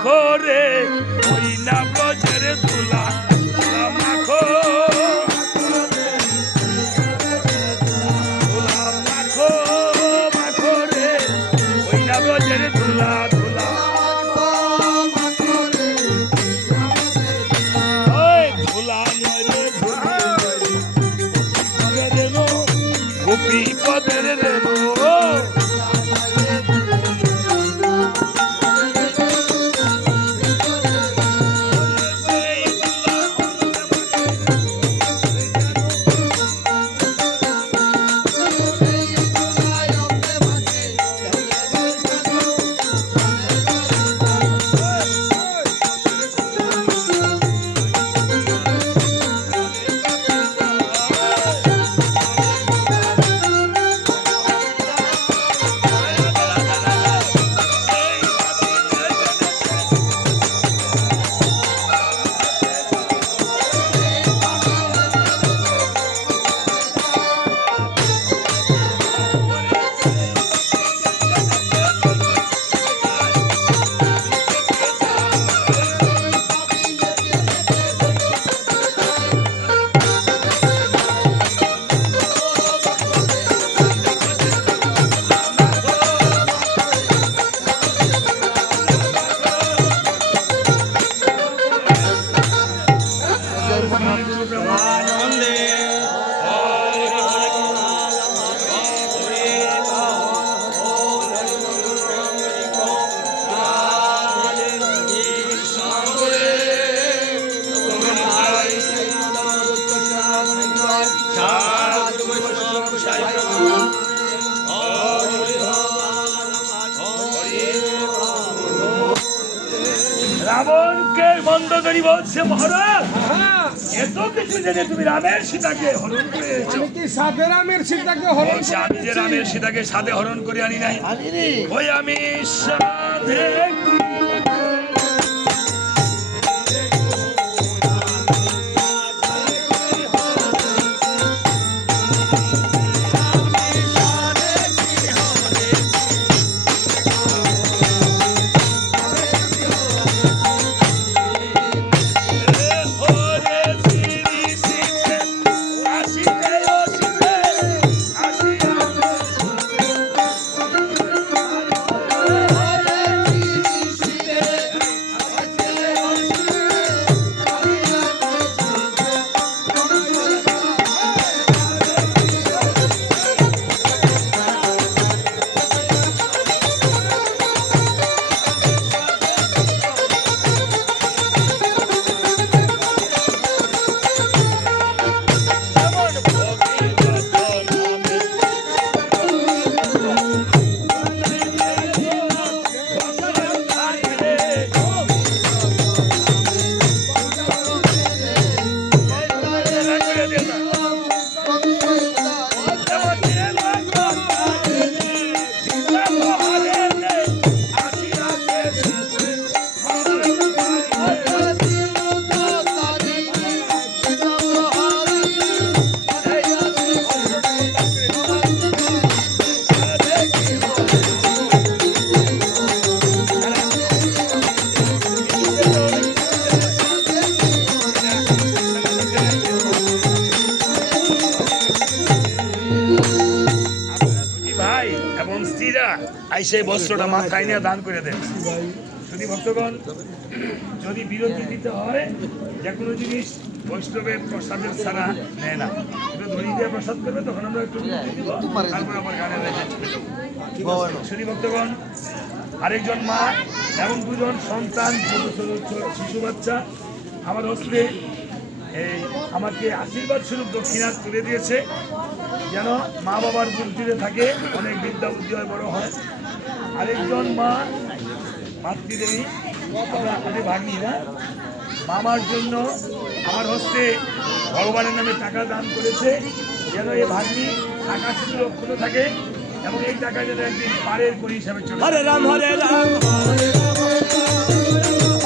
মাখো রে ওই না ব্রজের ধুলা ধুলা মাখো ধুলা মাখো মাখো রে ওই না ব্রজের ধুলা ধুলা ওই ধুলা নরে ধুলা গোপী পদের রেণু রাবণকে বন্ধ করি বলছে মহারাজ এত কিছু জেনে তুমি রামের সীতাকে হরণ করেছো কি সাথে রামের সীতাকে হরণ বলছে আমি যে রামের সীতাকে সাথে হরণ করে আনি নাই ওই আমি সাধে আইসে বস্ত্রটা মাথায় নিয়ে দান করে দেন যদি ভক্তগণ যদি বিরতি দিতে হয় যে কোনো জিনিস বৈষ্ণবের প্রসাদের ছাড়া নেয় না একটু ধনী দিয়ে প্রসাদ করবে তখন আমরা একটু দিব তারপর আমার গানের শুনি ভক্তগণ আরেকজন মা এবং দুজন সন্তান শিশু বাচ্চা আমার হস্তে এই আমাকে আশীর্বাদ স্বরূপ দক্ষিণা তুলে দিয়েছে যেন মা বাবার বুদ্ধিতে থাকে অনেক বিদ্যা বুদ্ধি হয় বড় হয় আরেকজন মা মাতৃদেবী আমাদের ভাগ্নি না মামার জন্য আমার হস্তে ভগবানের নামে টাকা দান করেছে যেন এই ভাগ্নি টাকা সুরক্ষিত থাকে এবং এই টাকা যেন একদিন পারের করি হিসাবে চলে। হরে রাম হরে রাম হরে রাম